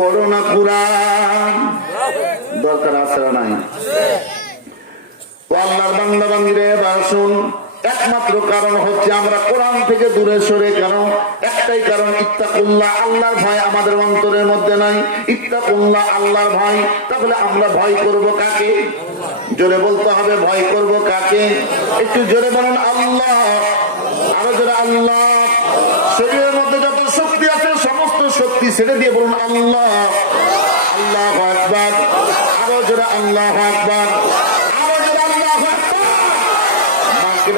পড়ো না কুরআন। দরকার আছে না নাই? ও আল্লাহর বান্দা বান্দীরা, এবার শুন, একমাত্র কারণ হচ্ছে আমরা কোরআন থেকে দূরে সরে কেন? একটাই কারণ, ইত্তাকুল্লাহ, আল্লাহর ভয় আমাদের অন্তরের মধ্যে নাই। ইত্তাকুল্লাহ, আল্লাহর ভয়। তাহলে আমরা ভয় করব কাকে? জোরে বলতে হবে, ভয় করব কাকে? একটু জোরে বলুন আল্লাহ। আরো জোরে আল্লাহ। শরীরের মধ্যে যত শক্তি আছে সমস্ত শক্তি ছেড়ে দিয়ে বলুন আল্লাহ। আল্লাহু আকবার। আরো জোরে আল্লাহু আকবার।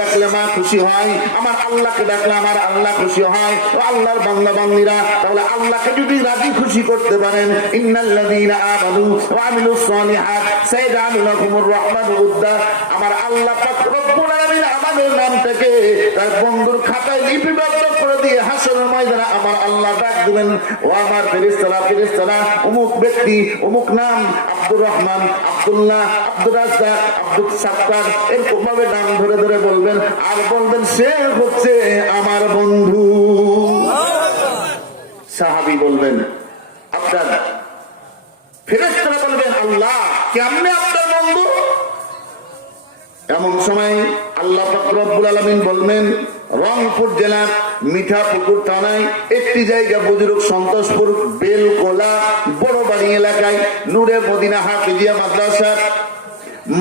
ডাকলে মা খুশি হয়, আমার আল্লাহকে ডাকলে আমার আল্লাহ খুশি হয়। ও আল্লাহর বান্দা বান্দীরা, তাহলে আল্লাহকে যদি রাজি খুশি করতে পারেন, ইন্নাল্লাযীনা আমানু ওয়া আমিলুস সালিহাত সায়াজআলু লাকুমুর রাহমানু উদ্দা, আমার আল্লাহ পাক রব্বুল আলামিন আমাদের নামটাকে তার বন্ধুর খাতায় লিপিবদ্ধ করে দিয়ে হাসরের ময়দানে আমার আল্লাহ ডাক দিবেন, ও আমার ফেরেশতারা অমুক ব্যক্তি অমুক নাম, আব্দুর রহমান, আব্দুল্লাহ, আব্দুর রাজ্জাক, আব্দুল সাত্তার, এরকম ভাবে নাম ধরে ধরে বলবেন, আর বলবেন সে হচ্ছে আমার বন্ধু। সাহাবী বলবেন আপনার, ফেরেশতারা বলবেন আল্লাহ কেমনে আপনার বন্ধু? এমন সময় আল্লাহ পাক রব্বুল আলামিন বলবেন, রংপুর জেলার মিঠাপুকুর থানায় একটি জায়গা, বুজুর্গ সন্তোষপুর বেলকোলা বড় বাড়ি এলাকায় নূরে মদিনা হাফিজিয়া মাদ্রাসার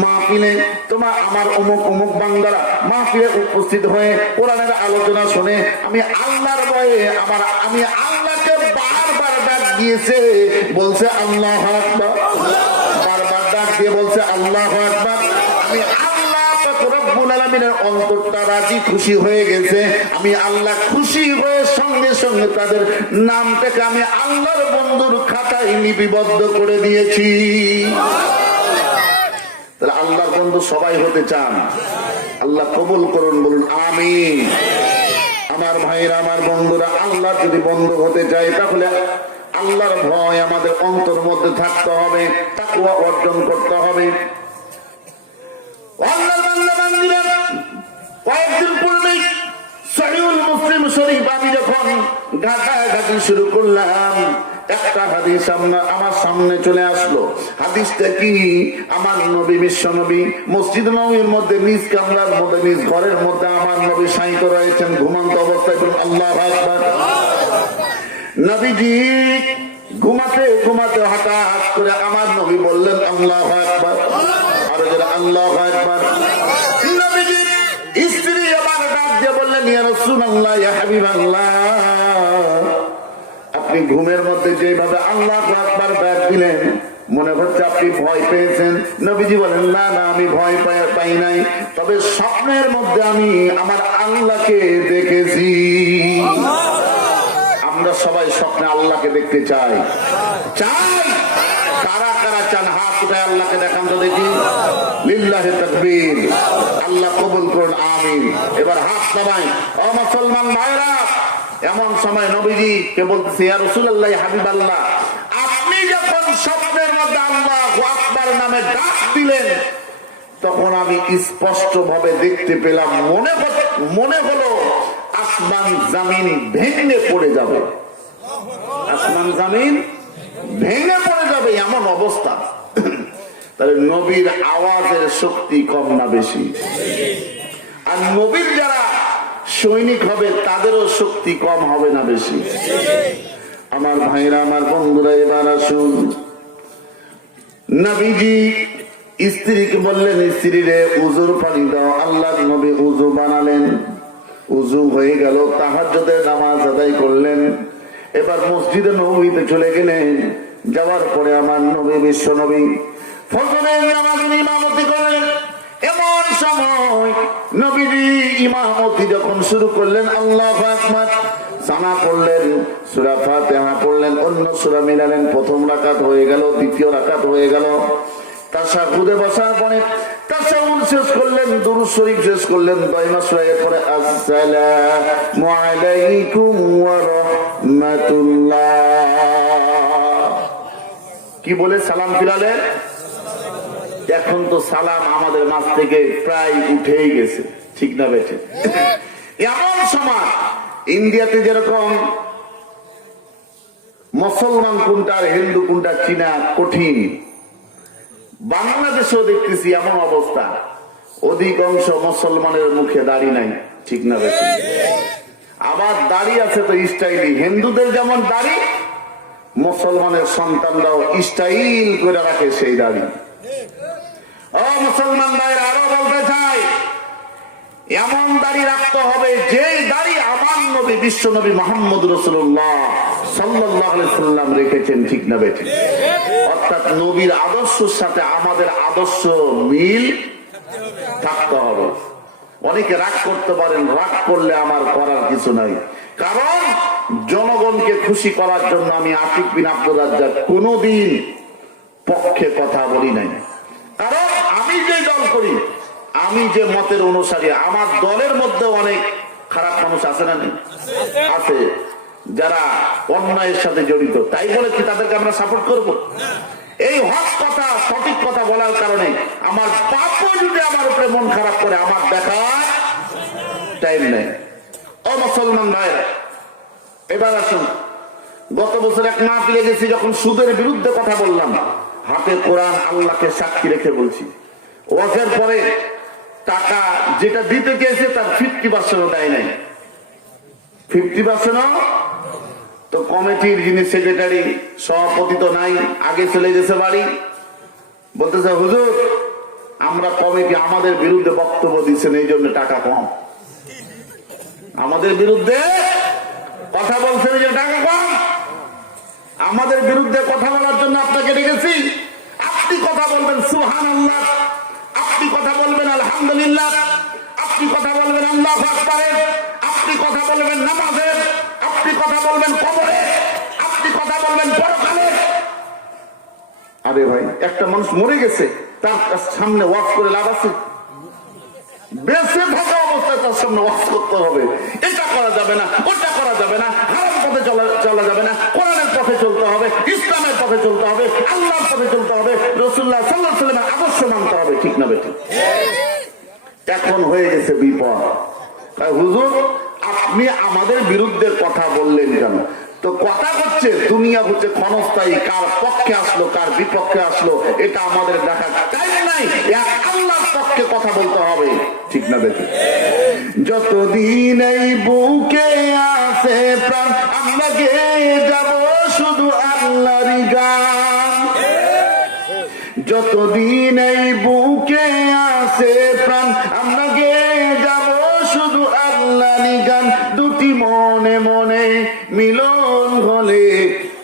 মাহফিলে তোমার আমার অমুক অমুক বান্দারা মাহফিলে উপস্থিত হয়ে কোরআনের আলোচনা শুনে আমি আল্লাহর ভয়ে আমি আল্লাহকে বারবার ডাক দিয়েছে, বলছে আল্লাহু আকবার, বারবার ডাক দিয়ে বলছে আল্লাহু আকবার। আমি আল্লাহ পাক রব্বুল আলামিনের অন্তরটা রাজি খুশি হয়ে গেছে। আমি আল্লাহ খুশি হয়ে সঙ্গে সঙ্গে তাদের নামটাকে আমি আল্লাহর বন্ধুর খাতায় লিপিবদ্ধ করে দিয়েছি। তাহলে আল্লাহর বন্ধু সবাই হতে চান? আল্লাহ কবুল করুন, বলুন আমিন। আমার ভাইরা, আমার বন্ধুরা, আল্লাহ যদি বন্ধু হতে চাই তাহলে আল্লাহর ভয় আমাদের অন্তর মধ্যে থাকতে হবে, তাকওয়া অর্জন করতে হবে। কয়েকদিন পূর্বে সহিহুল মুসলিম শরীফ আমি যখন ঘাটাঘাটি শুরু করলাম, একটা হাদিস আমার সামনে চলে আসলো। হাদিসটা কি? আমার নবী, বিশ্ব নবী মসজিদ নববীর মধ্যে নিজ কামরার মধ্যে নিজ ঘরের মধ্যে আমার নবী শায়িত রয়েছেন ঘুমন্ত অবস্থায়। আল্লাহু আকবার। নবীজি ঘুমাতে ঘুমাতে হঠাৎ করে আমার নবী বললেন আল্লাহু আকবার। আরো যারা আল্লাহু আকবার। নবীজি স্ত্রী আবার ডাক দিয়ে বললেন, ইয়া রাসূলুল্লাহ, ইয়া হাবিবাল্লাহ, আপনি ঘুমের মধ্যে যেভাবে আল্লাহু আকবার ডাক দিলেন মনে হচ্ছে আপনি ভয় পেয়েছেন। নবীজি বলেন, না না, আমি ভয় পাই নাই, তবে স্বপ্নের মধ্যে আমি আমার আল্লাহকে দেখেছি। আমরা সবাই স্বপ্নে আল্লাহকে দেখতে চাই। কারা কারা চান হাত উঠায় আল্লাহকে দেখান তো দেখি। লিল্লাহি তাকবীর। আল্লাহ কবুল করুন, আমিন। এবার হাত নামাই। ও মুসলমান ভাইরা, এমন সময় নবীজি কে বলতেছে, ইয়া রাসূলুল্লাহ, ইয়া হাবিবাল্লাহ, আপনি যখন স্বপ্নের মধ্যে আল্লাহু আকবার নামে ডাক দিলেন তখন আমি স্পষ্ট ভাবে দেখতে পেলাম, মনে হলো আসমান জমিন ভেঙে পড়ে যাবে। আসমান জমিন ভেঙে পড়ে যাবে, এমন অবস্থা। তাহলে নবীর আওয়াজের শক্তি কম না বেশি? আর নবীর যারা সৈনিক হবে তাদেরও শক্তি কম হবে না বেশি? আমার ভাইরা, আমার বন্ধুরা, এবার আসুন। নবীজি স্ত্রীকে বললেন, স্ত্রী রে উজুর পানি দাও। আল্লাহর নবী উজু বানালেন, উজু হয়ে গেল, তাহাজ্জুদের নামাজ আদায় করলেন। এবার মসজিদে নববীতে চলে গেলেন। যাওয়ার পরে আমার নবী, বিশ্ব নবী ফজরের নামাজের ইমামতি করলেন। এমন সময় নবীজি ইমামতি যখন শুরু করলেন, আল্লাহু আকবার সানা পড়লেন, সূরা ফাতিহা পড়লেন, অন্য সূরা মিলালেন। প্রথম রাকাত হয়ে গেল, দ্বিতীয় রাকাত হয়ে গেল। তাশাহুদে বসার পরে তাশাহুদ শেষ করলেন, দুরূদ শরীফ শেষ করলেন, দয়মা সূরার পরে আসসালামু আলাইকুম ওয়া রাহমাতুল্লাহ কি বলে সালাম ফিরালেন। এখন তো সালাম আমাদের মাঝ থেকে প্রায় উঠেই গেছে, ঠিক না বেঠে? এমন সময় ইন্ডিয়াতে যেরকম মুসলমান কোনটা আর হিন্দু কোনটা চিনা কঠিন। বাংলাদেশেও দেখতেছি এমন অবস্থা, অধিকাংশ মুসলমানের মুখে দাড়ি নাই, ঠিক না বেশি? আবার দাড়ি আছে তো স্টাইলি, হিন্দুদের যেমন দাড়ি মুসলমানের সন্তানরাও স্টাইল করে রাখে সেই দাড়ি। ও মুসলমান ভাইরা, আরো বলতে চাই, এমন দাড়ি রাখতে হবে যেই দাড়ি আমার নবী বিশ্ব নবী মুহাম্মদ রাসূলুল্লাহ সাল্লাল্লাহু আলাইহি সাল্লাম রেখেছেন, ঠিক না বেঠিক? অর্থাৎ নবীর আদর্শের সাথে আমাদের আদর্শ মিল থাকতে হবে। অনেকে রাগ করতে পারেন, রাগ করলে আমার করার কিছু নাই, কারণ জনগণকে খুশি করার জন্য আমি আতিক বিন আব্দুর রাজ্জাক কোনদিন পক্ষে কথা বলি নাই। কারণ আমি যে দল করি, আমি যে মতের অনুসারী, আমার দলের মধ্যে অনেক খারাপ মানুষ আছে না? আছে, যারা অন্যায়ের সাথে জড়িত। তাই বলে কি তাদেরকে আমরা সাপোর্ট করব? এই হক কথা, সঠিক কথা বলার কারণে আমার বাপও যদি আমার উপরে মন খারাপ করে, আমার দেখার টাইম নেই। ও মুসলমান ভাইরা, এবার আসুন, গত বছর এক মাহফিলে গেছি, যখন সুদের বিরুদ্ধে কথা বললাম, হাতে কোরআন আল্লাহকে সাক্ষী রেখে বলছি, ওয়াজের পরে টাকা যেটা দিতে গিয়েছে তার 50% দেয় নাই। 50% তো কমিটির যিনি সেক্রেটারি, সভাপতি তো নাই, আগে চলে গেছে বাড়ি। বলতেছে, হুজুর আমরা কমিটি আমাদের বিরুদ্ধে বক্তব্য দিচ্ছেন, এই জন্য টাকা কম। আমাদের বিরুদ্ধে কথা বলছেন যে টাকা কম, আমাদের বিরুদ্ধে কথা বলার জন্য আপনাকে ডেকেছি। আপনি কথা বলবেন সুবহানাল্লাহ, আপনি কথা বলবেন আলহামদুলিল্লাহ, আপনি কথা বলবেন আল্লাহু আকবার, আপনি কথা বলবেন নামাজের, আপনি কথা বলবেন কবরে, আপনি কথা বলবেন পরকালে। আরে ভাই, একটা মানুষ মরে গেছে, তার সামনে ওয়াজ করে লাভ আছে? বেঁচে থাকা অবস্থায় তার সামনে ওয়াজ করতে হবে, এটা করা যাবে না, ওটা করা যাবে না, হারাম পথে চলা যাবে না, কোরআনের পথে চলতে হবে, ইসলামের পথে চলতে হবে, আল্লাহর পথে চলতে হবে, রাসূলুল্লাহ সাল্লাল্লাহু আলাইহি ওয়াসাল্লামের আদর্শ মানতে হবে, ঠিক না বেঠিক? এখন হয়ে গেছে বিপদ। হুজুর আপনি আমাদের বিরুদ্ধে কথা বললেন কেন? তো কথা হচ্ছে, দুনিয়া হচ্ছে ক্ষণস্থায়ী, কার পক্ষে আসলো কার বিপক্ষে আসলো এটা আমাদের দেখার টাইম নাই, আল্লাহর পক্ষে কথা বলতে হবে, ঠিক না বেঠিক? যতদিন এই বুকে আছে প্রাণ, আমরা গেয়ে যাব শুধু আল্লাহর গান। যতদিন এই বুকে আছে প্রাণ, আমরা গেয়ে যাব শুধু আল্লাহর গান। দুটি মনে মনে মিলন হলে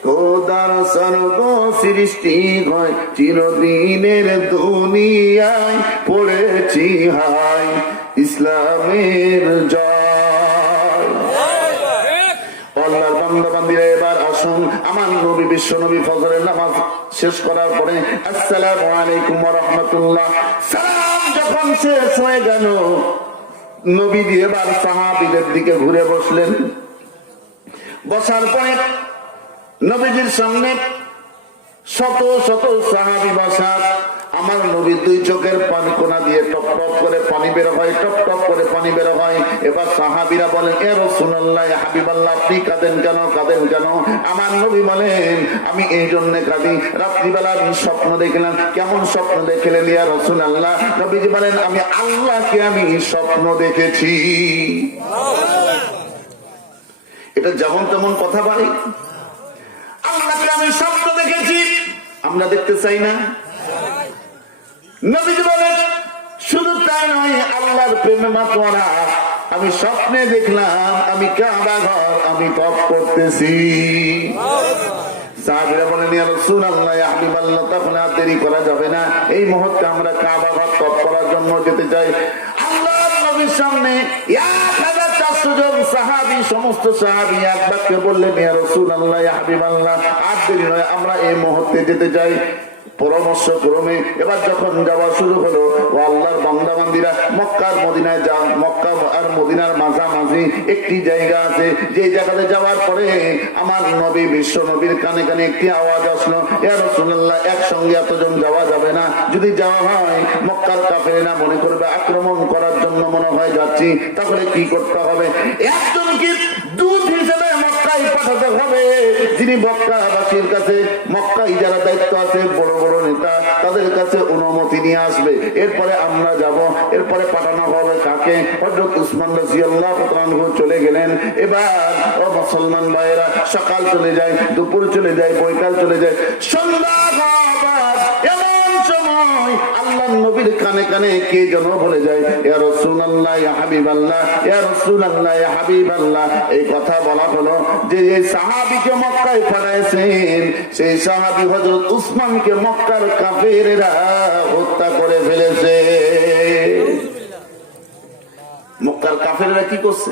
খোদার সর্ব সৃষ্টি হয়, চিরদিনের দুনিয়ায় পড়েছি হায়, ইসলামের জয়। আল্লাহর বান্দা বান্দীরা, এবার আসুন, আমার নবী বিশ্ব নবী ফজরের নামাজ শেষ করার পরে আসসালামু আলাইকুম ওয়া রাহমাতুল্লাহ সালাম যখন শেষ হয়ে গেল, নবীজি এবার সাহাবীদের দিকে ঘুরে বসলেন। বসার পরে নবীজির সামনে শত শত সাহাবী বসা। আমার নবীর দুই চোখের পানি কোনা দিয়ে টপ টপ করে পানি বের হয়, টপ টপ করে পানি বের হয়। এবার সাহাবীরা বলেন, এ রাসূলুল্লাহ, ইয়া হাবিবাল্লাহ, আপনি কাঁদেন কেন, কাঁদেন কেন? আমার নবী বলেন, আমি এই জন্য কাঁদি, রাত্রিবেলা আমি স্বপ্ন দেখলাম। কেমন স্বপ্ন দেখলেন ইয়া রাসূলুল্লাহ? নবীজি বলেন, আমি আল্লাহকে আমি স্বপ্ন দেখেছি। এটা যেমন তেমন কথা বাড়ি, আল্লাহকে আমি স্বপ্ন দেখেছি। আমরা দেখতে চাই না? নবীজি বলেন, শুধু তাই নয়, আল্লাহর প্রেমে মাতোয়ারা আমি স্বপ্নে দেখলাম আমি কাবা ঘর আমি তপ করতেছি। সাহাবীরা বলেন, ইয়া রাসূলুল্লাহ, ইয়া হাবিবাল্লাহ, তখন আর দেরি করা যাবে না, এই মুহূর্তে আমরা কাবা ঘর তপ করার জন্য যেতে চাই। আল্লাহর নবীর সামনে 1400 জন সাহাবী, সমস্ত সাহাবী এক বাক্যে বললেন, ইয়া রাসূলুল্লাহ, ইয়া হাবিবাল্লাহ, আর দেরি নয়, আমরা এই মুহূর্তে যেতে চাই। পরামর্শ ক্রমে এবার যখন যাওয়া শুরু হলো, ও আল্লাহর বান্দা বান্দীরা মক্কার মদিনায় যান। মক্কা আর মদিনার মাঝামাঝি একটি জায়গা আছে, যে জায়গাতে যাওয়ার পরে আমার নবী বিশ্ব নবীর কানে কানে একটি আওয়াজ আসলো, ইয়া রাসূলুল্লাহ, একসঙ্গে এতজন যাওয়া যাবে না, যদি যাওয়া হয় মক্কার কাফেররা মনে করবে আক্রমণ করার জন্য মনে হয় যাচ্ছি, তাহলে কি করতে হবে? একজন কি দূত হিসেবে মক্কায় মক্কায় পাঠাতে হবে, যিনি মক্কাবাসীর কাছে, মক্কায় যারা দায়িত্ব আছে বড় বড় নেতা, তাদের কাছে অনুমতি নিয়ে আসবে। এরপরে আমরা যাব, এরপরে পাঠানো হবে কাকে? হযরত উসমান রাদিয়াল্লাহু তাআলা আনহু চলে গেলেন। এবার ও মুসলমান ভাইয়েরা, সকাল চলে যায়, দুপুর চলে যায়, বৈকাল চলে যায়, সন্ধ্যা এমন সময় আল্লাহ নবীর কানে কানে কে যেন বলে যায়, ইয়া রাসূলুল্লাহ, ইয়া হাবিবাল্লাহ, ইয়া রাসূলুল্লাহ, ইয়া হাবিবাল্লাহ। এই কথা বলা হলো যে এই সাহাবীকে মক্কায় পাঠাইছেন, সেই সাহাবী হযরত উসমানকে মক্কার কাফেররা হত্যা করে ফেলেছে। মক্কার কাফেররা কি করছে?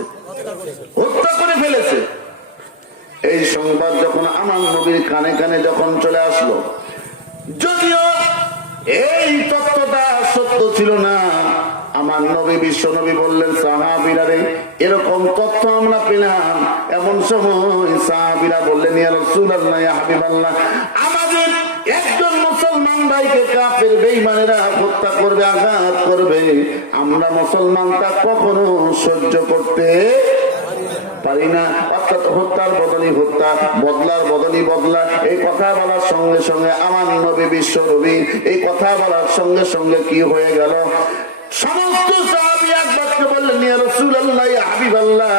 হত্যা করে ফেলেছে। এই সংবাদ যখন আমার নবীর কানে কানে যখন চলে আসলো, যদিও এই তত্ত্বটা সত্য ছিল না, আমার নবী বিশ্ব নবী বললেন, সাহাবীরা রে, এরকম তথ্য আমরা পেলাম। এমন সময় সাহাবীরা বললেন, ইয়া রাসূলুল্লাহ, ইয়া হাবিবাল্লাহ, আমাদের একজন মুসলমান ভাইকে কাফের বেঈমানেরা হত্যা করবে, আঘাত করবে, আমরা মুসলমানটা কখনো সহ্য করতে পারি না। অর্থাৎ হত্যার বদলি হত্যা, বদলার বদলি বদলা। এই কথা বলার সঙ্গে সঙ্গে আমার নবী বিশ্ব নবী এই কথা বলার সঙ্গে সঙ্গে কি হয়ে গেল? সমস্ত সাহাবী এক বাক্যে বললেন, ইয়া রাসূলুল্লাহ, ইয়া হাবিবাল্লাহ,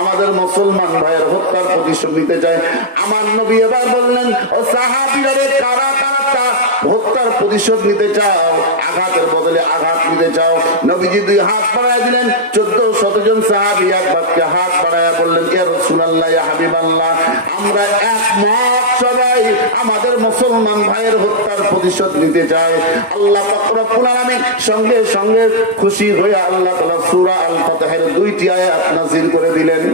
আমাদের মুসলমান ভাইয়ের হত্যার প্রতিশোধ নিতে চায়। আমার নবী এবার বললেন, ও সাহাবীরা রে, কারা কারা হত্যার প্রতিশোধ নিতে চাও? আঘাতের বদলে আঘাত নিতে চাও? নবীজি দুই হাত বাড়ায় দিলেন। 14-17 জন সাহাবী এক বাক্যে হাত বাড়ায় বললেন, ইয়া রাসূলুল্লাহ, ইয়া হাবিবাল্লাহ, আমরা একমত সবাই আমাদের মুসলমান ভাইয়ের হত্যার প্রতিশোধ নিতে চাই। আল্লাহ পাক রব্বুল আলামিন সঙ্গে সঙ্গে খুশি হয়ে আল্লাহ তাআলা সূরা আল ফাতহের 2টি আয়াত নাযিল করে দিলেন।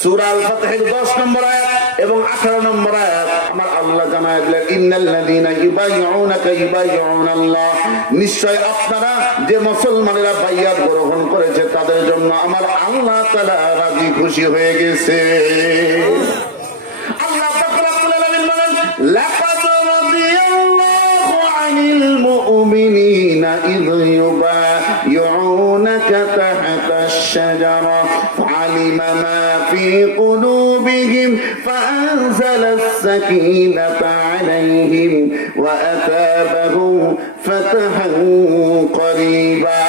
সূরা আল ফাতহের 10 নম্বর আয়াত এবং 18 নম্বর আয়াত আমার আল্লাহ জানায় দিলেন, ইন্নাল্লাযীনা ইউবাইয়ুনাকা ইউবাইয়ুনাল্লাহ, নিশ্চয় আপনারা যে মুসলমানেরা বাইয়াত গ্রহণ করেছে তাদের জন্য আমার আল্লাহ তাআলা রাজি খুশি হয়ে গেছে। আল্লাহ পাক রব্বুল আলামিন বলেন, লাকাদ রাদিয়াল্লাহু আনিল মুমিনিনা ইয ইউবাইয়ুনাকা তাহতাশ শাজারা আলিমা মা في قلوبهم فأنزل السكينة عليهم وأثابهم فتحا قريبا।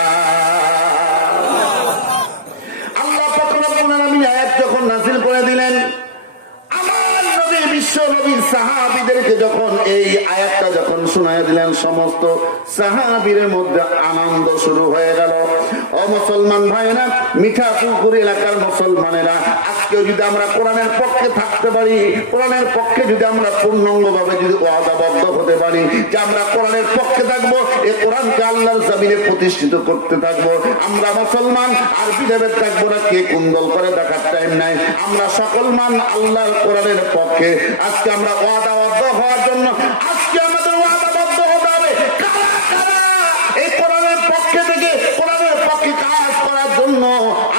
আল্লাহ পাক রব্বুল আলামিন আয়াত যখন নাযিল করে দিলেন, আমার নবী বিশ্ব নবীর সাহাবীদেরকে যখন এই আয়াতটা যখন শোনায় দিলেন, সমস্ত সাহাবীদের মধ্যে আনন্দ শুরু হয়ে গেল। ও মুসলমান ভাইরা, মিঠাপুকুর এলাকার মুসলমানেরা, আজকেও যদি আমরা কোরআনের পক্ষে থাকতে পারি, কোরআনের পক্ষে যদি আমরা পূর্ণাঙ্গভাবে যদি ওয়াদাবদ্ধ হতে পারি যে আমরা কোরআনের পক্ষে থাকবো, এই কোরআনকে আল্লাহর জমিনে প্রতিষ্ঠিত করতে থাকবো, আমরা মুসলমান আর বিভেদ থাকবো না, কে কুন্দল করে দেখার টাইম নাই। আমরা সকল মান আল্লাহর কোরআনের পক্ষে। আজকে আমরা ওয়াদাবদ্ধ হওয়ার জন্য আজকে আমাদের ওয়াদাবদ্ধ হতে হবে। কারা কারা এই কোরআনের পক্ষে থেকে কোরআনের পক্ষে কাজ করার জন্য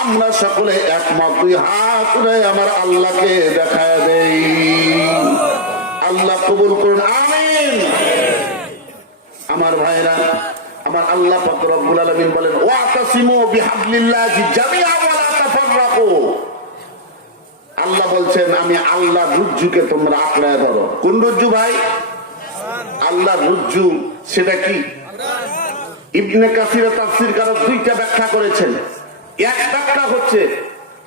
আমরা সকলে একমত? দুই হাত উঠে আমার আল্লাহকে দেখায় দেই। আল্লাহ কবুল করুন, আমিন। আমার ভাইরা, আমার আল্লাহ পাক রব্বুল আলামিন বলেন, ওয়াতাসিমু বিহাবলিল্লাহি জামিআন ওয়া লা তাফাররাকু। আল্লাহ বলছেন, আমি আল্লাহ রুজ্জুকে তোমরা আঁকড়ায় ধরো। কোন রুজ্জু ভাই? আল্লাহ রুজ্জু, সেটা কি? ইবনে কাসির তাফসীর কারক 2টা ব্যাখ্যা করেছেন। এক ব্যাখ্যা হচ্ছে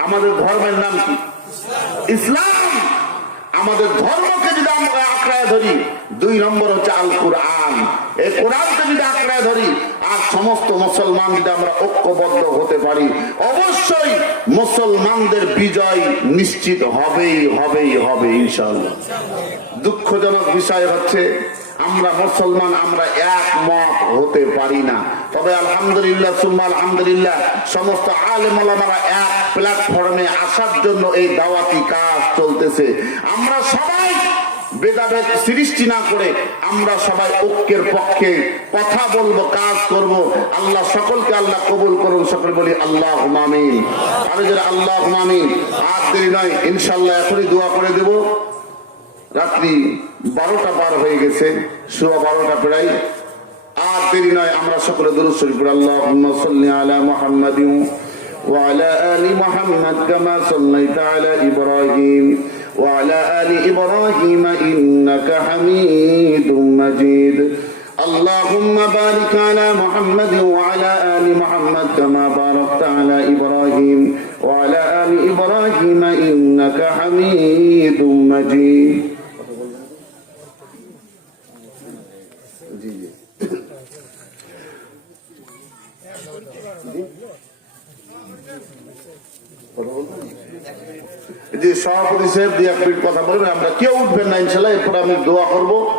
আমাদের ধর্মের নাম কি? ইসলাম। আমাদের ধর্মকে যদি আমরা আঁকড়ায় ধরি, 2 নম্বর হচ্ছে আল কোরআন। এই কোরআনকে যদি আঁকড়ায় ধরি আর সমস্ত মুসলমান যদি আমরা ঐক্যবদ্ধ হতে পারি, অবশ্যই মুসলমানদের বিজয় নিশ্চিত হবেই হবেই হবে ইনশাআল্লাহ। দুঃখজনক বিষয় হচ্ছে আমরা মুসলমান আমরা একমত হতে পারি না। তবে আলহামদুলিল্লাহ সুম্মা আলহামদুলিল্লাহ, সমস্ত আলেম ওলামারা এক প্ল্যাটফর্মে আসার জন্য এই দাওয়াতি কাজ চলতেছে। আমরা সবাই ভেদাভেদ সৃষ্টি না করে আমরা সবাই ঐক্যের পক্ষে কথা বলবো, কাজ করব। আল্লাহ সকলকে আল্লাহ কবুল করুন। সকলে বলি আল্লাহুম্মা আমিন। আরে যারা আল্লাহুম্মা আমিন। আর দেরি নয়, ইনশাআল্লাহ এখনই দোয়া করে দেব। রাত্রি 12টা পার হয়ে গেছে, সোয়া 12টা প্রায়। আর দেরি নয়, আমরা সকলে দুরূদ শরীফ পড়ি। আল্লাহুম্মা সাল্লি আলা মুহাম্মাদিন وعلى آل محمد كما صليت على إبراهيم وعلى آل إبراهيم إنك حميد مجيد اللهم بارك على محمد وعلى آل محمد كما باركت على إبراهيم وعلى آل إبراهيم إنك حميد مجيد যে সভাপতি সাহেব 2 মিনিট কথা বলবেন, আমরা কেউ উঠবেন না ইনশাআল্লাহ, এরপর আমি দোয়া করবো।